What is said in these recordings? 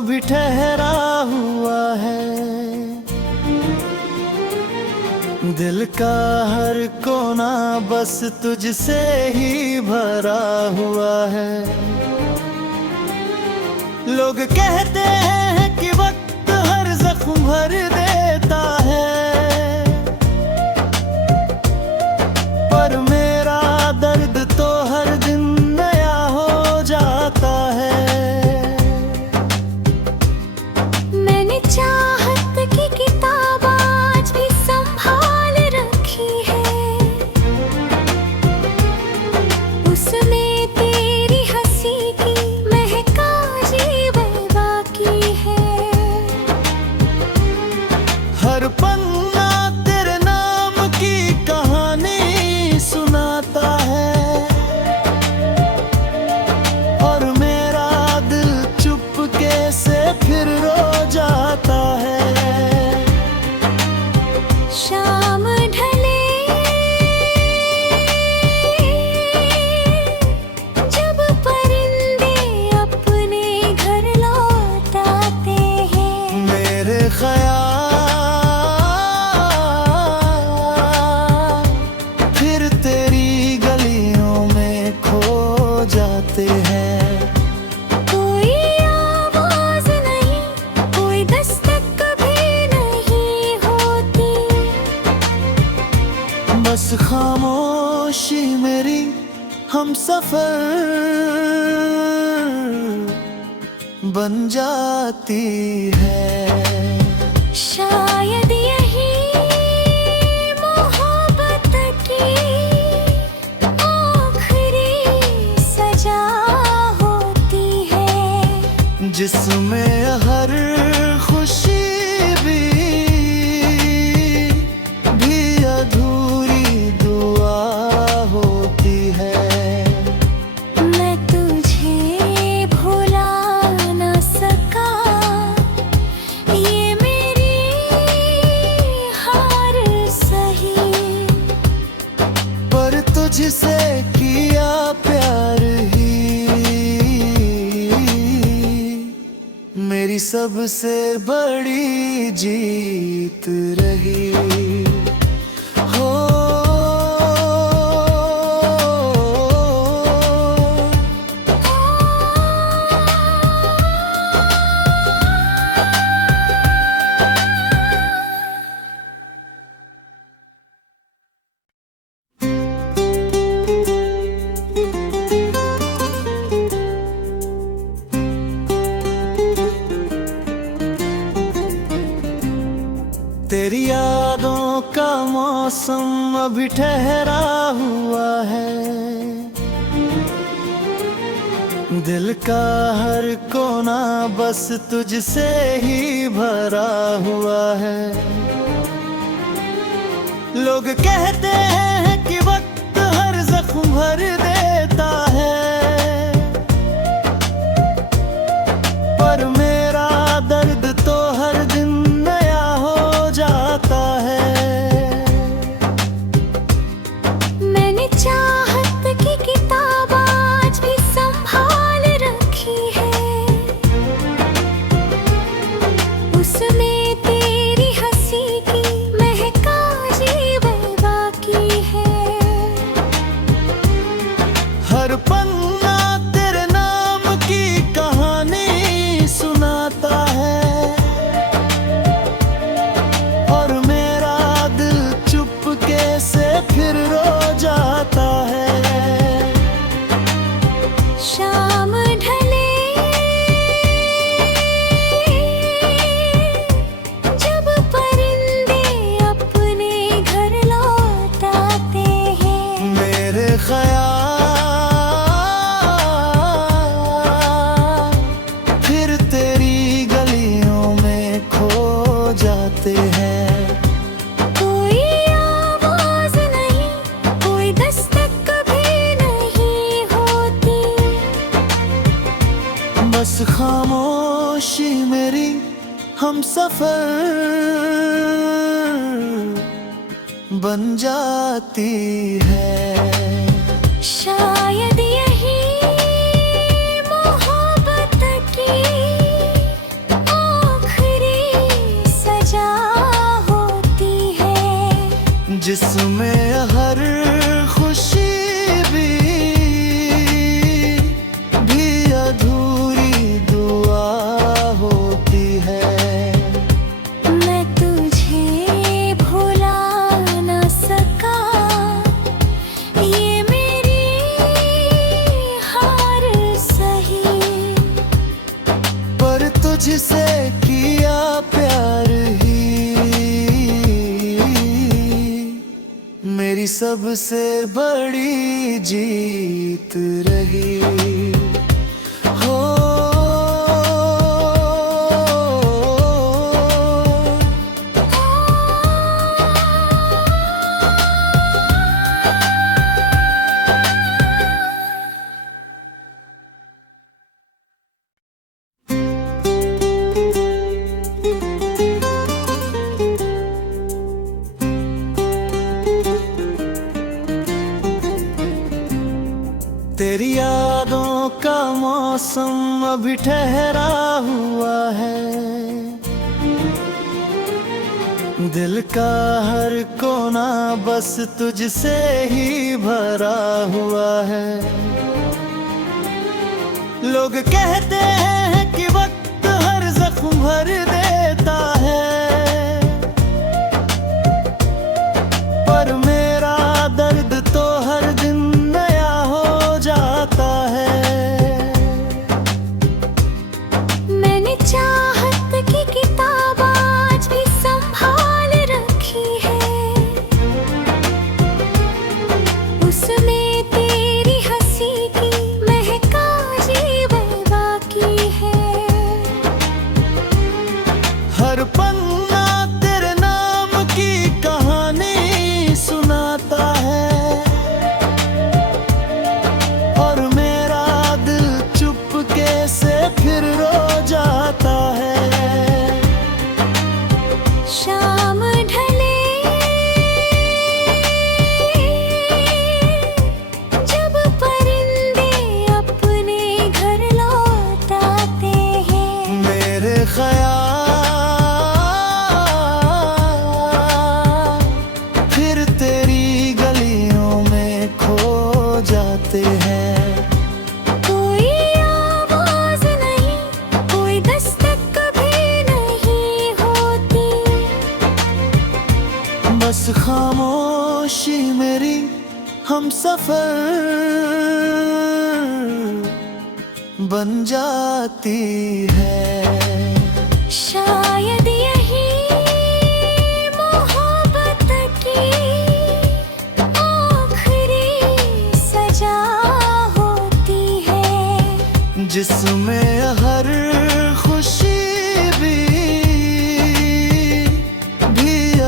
अभी ठहरा हुआ है। दिल का हर कोना बस तुझसे ही भरा हुआ है। लोग कहते हैं कि वक्त हर जख्म भर देता है, पर मेरा दर्द तो हर दिन नया हो जाता है। मैंने चाहत की किताब आज भी संभाल रखी है, उसमें तेरी हंसी की महका जीवन बाकी है। हर पन्ना तेरे नाम की कहानी सुनाता है, और मेरा दिल चुपके से फिर रो जाता है। शाम ढले जब परिंदे अपने घर लौट आते हैं, मेरे ख्याल फिर तेरी गलियों में खो जाते हैं। कोई आवाज नहीं, कोई दस्तक कभी नहीं होती, बस खामोशी मेरी हम सफर बन जाती है। शायद यही मोहब्बत की आखिरी सजा होती है, जिसमें हर खुशी भी अधूरी दुआ होती है। मैं तुझे भुला न सका, ये मेरी हार सही, पर तुझसे किया प्यार ही मेरी सबसे बड़ी जीत रही। हो तेरी यादों का मौसम अभी ठहरा हुआ है। दिल का हर कोना बस तुझसे ही भरा हुआ है। लोग कहते हैं कि वक्त हर जख्म भर देता है, पर मेरा दर्द तो हर दिन नया हो जाता है। मैंने चाहत की किताब आज भी संभाल रखी है, उसमें तेरी हंसी की महका जीवन बाकी है। हर पन्ना तेरे नाम की कहानी सुनाता है, और मेरा दिल चुपके से फिर रो जाता है। शाम ढले जब परिंदे अपने घर लौट आते हैं, मेरे ख्याल फिर तेरी गलियों में खो जाते हैं। कोई आवाज नहीं, कोई दस्तक कभी नहीं होती, बस खामोशी मेरी हम सफर बन जाती है। शायद यही मोहब्बत की तुझसे किया प्यार ही मेरी सबसे बड़ी जीत रही हो। तेरी यादों का मौसम अभी ठहरा हुआ है, दिल का हर कोना बस तुझसे ही भरा हुआ है। लोग कहते हैं कि वक्त हर जख्म भर देता है, पर मेरा दर्द तो हर दिन नया हो जाता है। मैंने चाहत की किताब आज भी संभाल रखी है, उसमें तेरी हंसी की महका जीवन बाकी है। हर पन्ना तेरे नाम की कहानी सुनाता है, और मेरा दिल चुपके से फिर रो जाता है। शाम ढले जब परिंदे अपने घर लौट आते हैं, मेरे ख्याल फिर तेरी गलियों में खो जाते हैं। कोई आवाज नहीं, कोई दस्तक कभी नहीं होती, बस खामोशी मेरी हम सफर बन जाती है। शायद यही मोहब्बत की आखिरी सजा होती है, जिसमें हर खुशी भी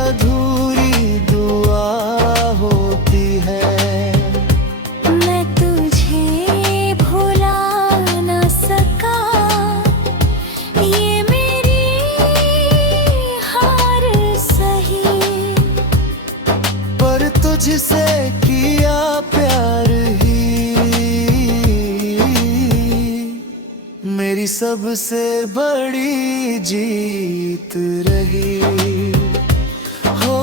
अधूरी दुआ होती है। मैं तुझे भुला न सका, ये मेरी हार सही, पर तुझसे किया प्यार ही मेरी सबसे बड़ी जीत रही हो।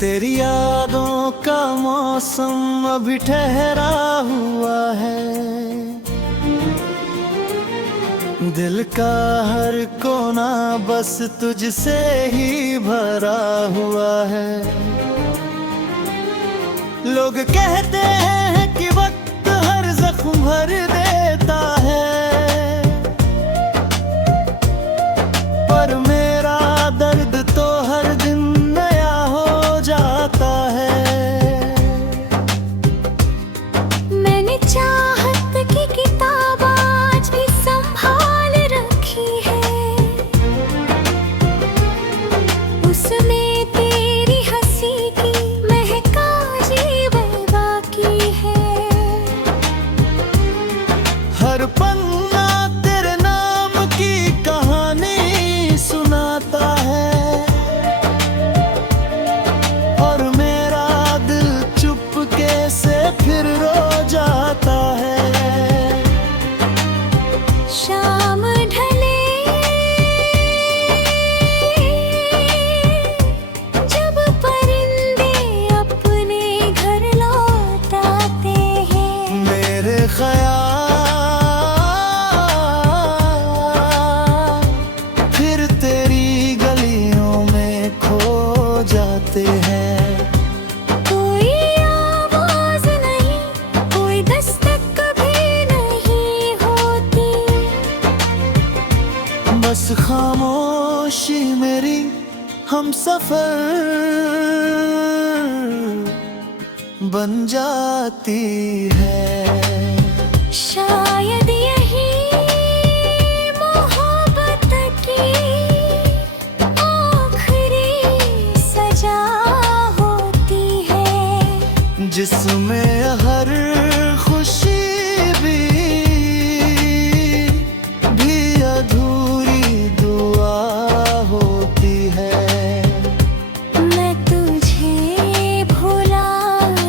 तेरी यादों का मौसम अभी ठहरा हुआ है, दिल का हर कोना बस तुझसे ही भरा हुआ है। लोग कहते हैं कि वक्त हर जख्म भर देता है, पर मेरा दर्द तो हर दिन नया हो जाता है। मैंने चाहत की किताब आज भी संभाल रखी है, उसमें तेरी हंसी की महका जीवन बाकी है। हर पन्ना तेरे नाम की कहानी सुनाता है, और मेरा दिल चुपके से फिर रो जाता है। शाम ढले खामोशी मेरी हम सफर बन जाती है। शायद यही मोहब्बत की आखिरी सजा होती है, जिसमें हर खुशी भी अधूरी दुआ होती है। मैं तुझे भुला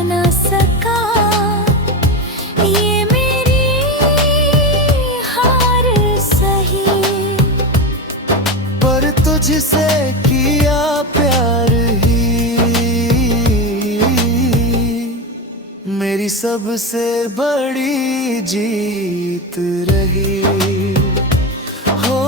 न सका, ये मेरी हार सही, पर तुझसे किया प्यार ही मेरी सबसे बड़ी जीत रही। हो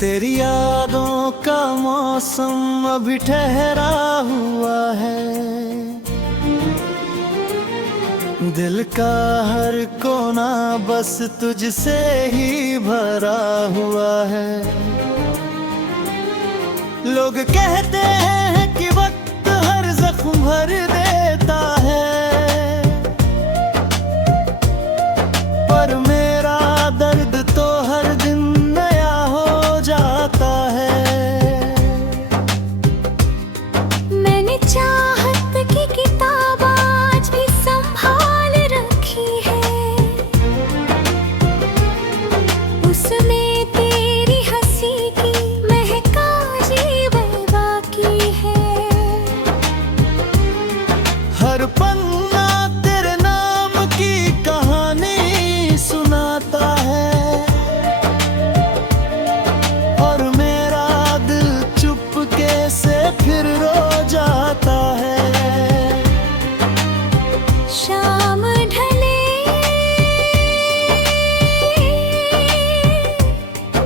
तेरी यादों का मौसम अभी ठहरा हुआ है, दिल का हर कोना बस तुझसे ही भरा हुआ है। लोग कहते हैं कि वक्त हर जख्म भर देता है, पर मेरा दर्द तो हर दिन नया हो जाता है। मैंने चाहत की किताब आज भी संभाल रखी है, उसमें तेरी हंसी की महक जीवन बाकी है। हर पन्ना तेरे नाम की कहानी सुनाता है, और मेरा दिल चुपके से फिर रो जाता है। शाम ढले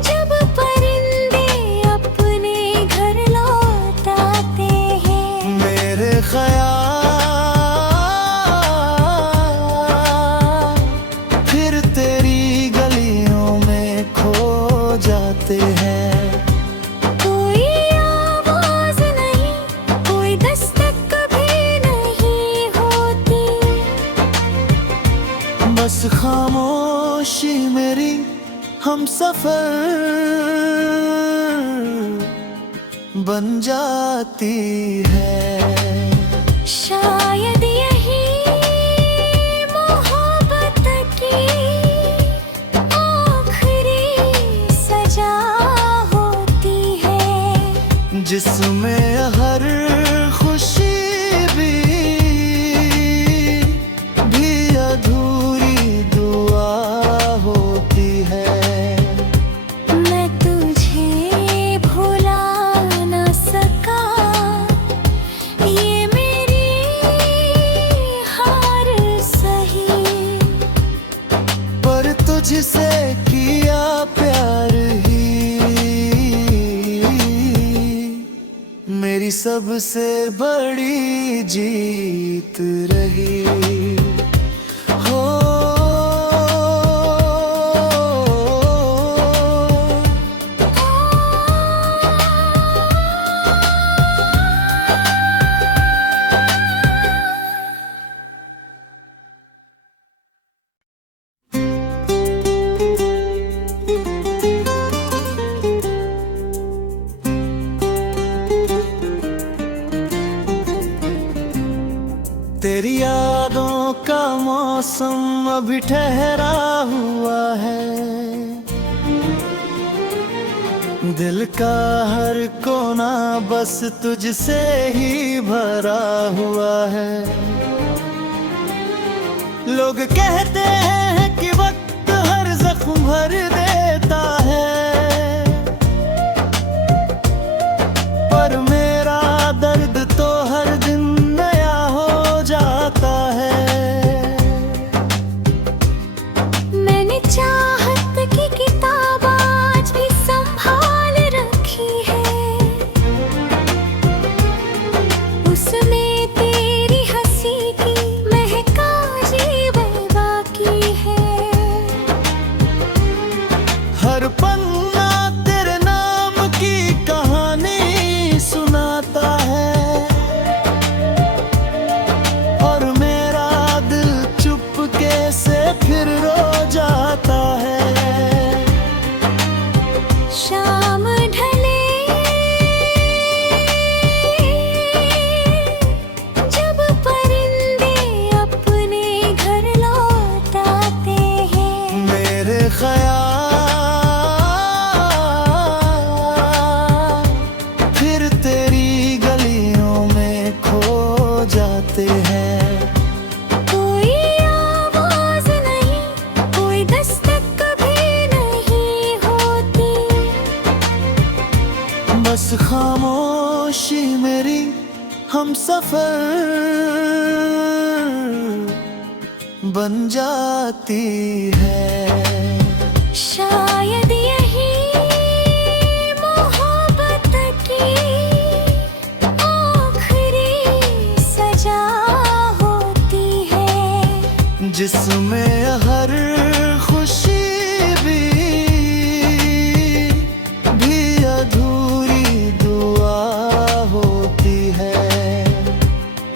जब परिंदे अपने घर लौट आते हैं, मेरे ख्याल फिर तेरी गलियों में खो जाते हैं। कोई आवाज नहीं, कोई दस्तक कभी नहीं होती, बस खामोशी मेरी हम सफर बन जाती है। शायद यही मोहब्बत की आखिरी सजा होती है, जिसमें हर खुशी भी अधूरी दुआ होती है। मैं तुझे भुला न सका, ये मेरी हार सही, पर तुझसे किया प्यार ही मेरी सबसे बड़ी जीत रही। हो तेरी यादों का मौसम अभी ठहरा हुआ है, दिल का हर कोना बस तुझसे ही भरा हुआ है। लोग कहते हैं कि वक्त हर जख्म भर देता है, पर मेरा दर्द तो हर हम सफर बन जाती है। शायद यही मोहब्बत की आखिरी सजा होती है, जिसमें हर खुशी भी अधूरी दुआ होती है।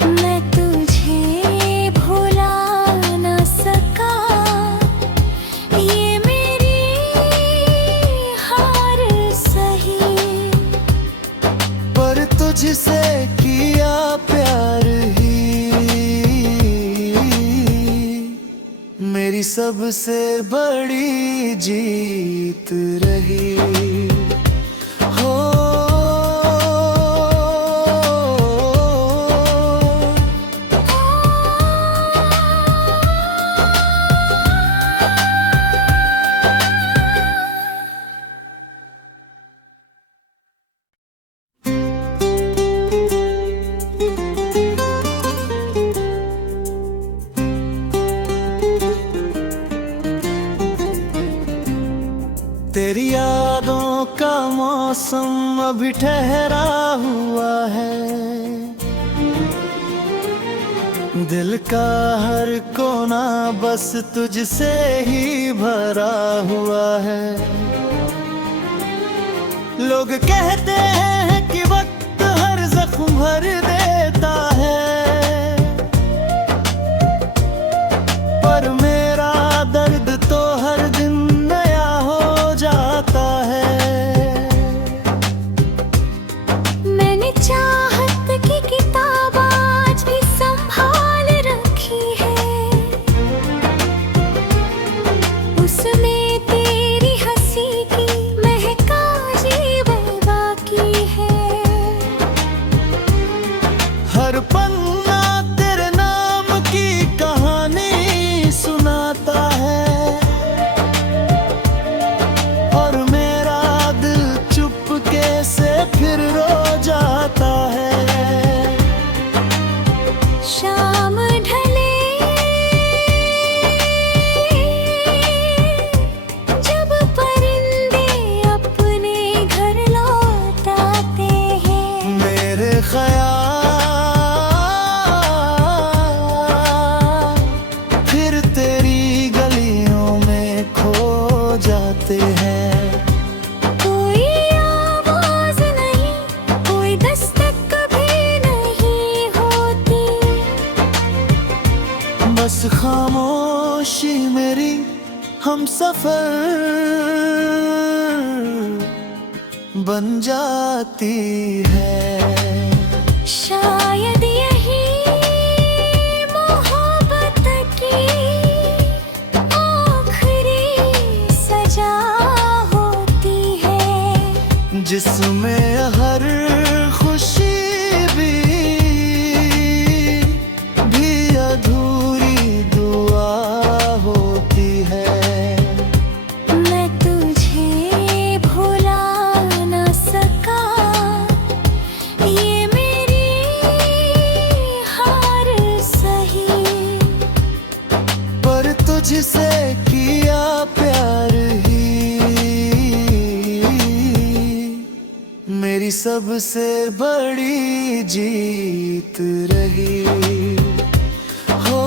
मैं तुझे भुला ना सका, ये मेरी हार सही, पर तुझसे किया प्यार ही मेरी सबसे बड़ी जीत रही। हो तेरी यादों का मौसम अभी ठहरा हुआ है, दिल का हर कोना बस तुझसे ही भरा हुआ है। लोग कहते हैं कि वक्त हर जख्म भर देता है, पर मेरा दर्द तो हर दिन नया हो जाता है। मैंने चाहत की किताब आज भी संभाल रखी है, उसमें तेरी हंसी की महका जीवन बाकी है। हर पन्ना तेरे नाम की कहानी सुनाता है, और मेरा दिल चुपके से फिर रो जाता है। शाम ढले जब परिंदे अपने घर लौट आते हैं, मेरे ख्याल फिर तेरी गलियों में खो जाते हैं। कोई आवाज नहीं, कोई दस्तक भी नहीं होती, बस खामोशी मेरी हम सफर बन जाती है। शायद यही मोहब्बत की आखिरी सजा होती है, जिसमें हर खुशी भी अधूरी दुआ होती है। मैं तुझे भुला ना सका, ये मेरी हार सही, पर तुझसे किया प्यार ही मेरी सबसे बड़ी जीत रही। हो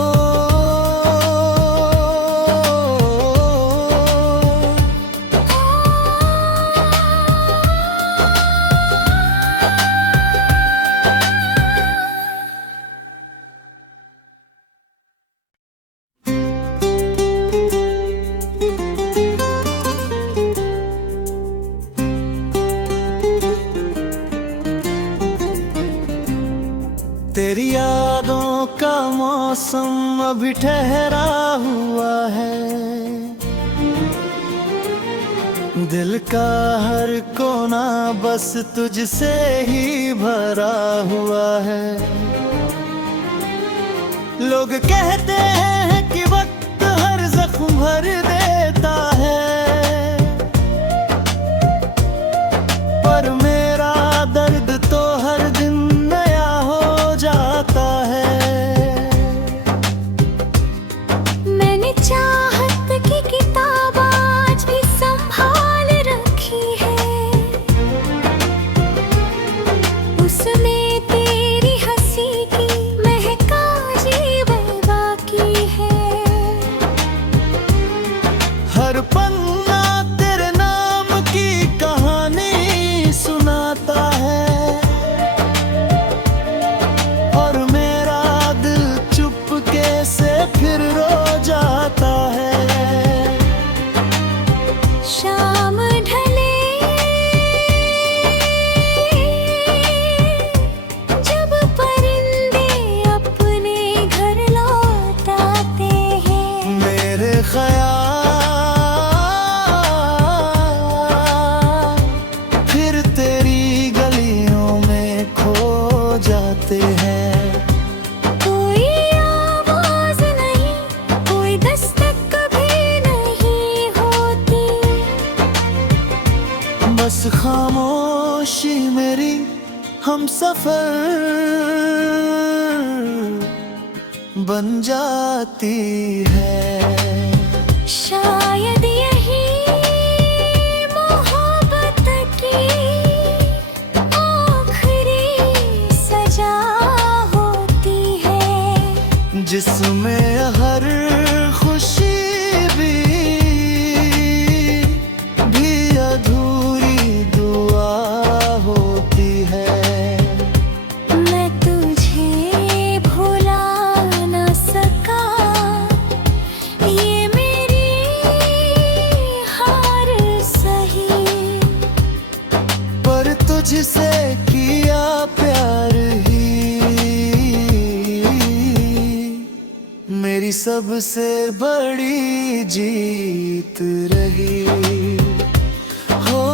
तेरी यादों का मौसम अभी ठहरा हुआ है, दिल का हर कोना बस तुझसे ही भरा हुआ है। लोग कहते हैं कि वक्त हर जख्म भर देता है, पर मेरा दर्द तो हर दिन नया हो सफर बन जाती है। शायद यही मोहब्बत की आखिरी सजा होती है, जिसमें हर खुशी भी अधूरी दुआ होती है। मैं तुझे भुला ना सका, ये मेरी हार सही, पर तुझसे किया प्यार ही मेरी सबसे बड़ी जीत रही। हो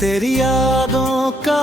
तेरी यादों का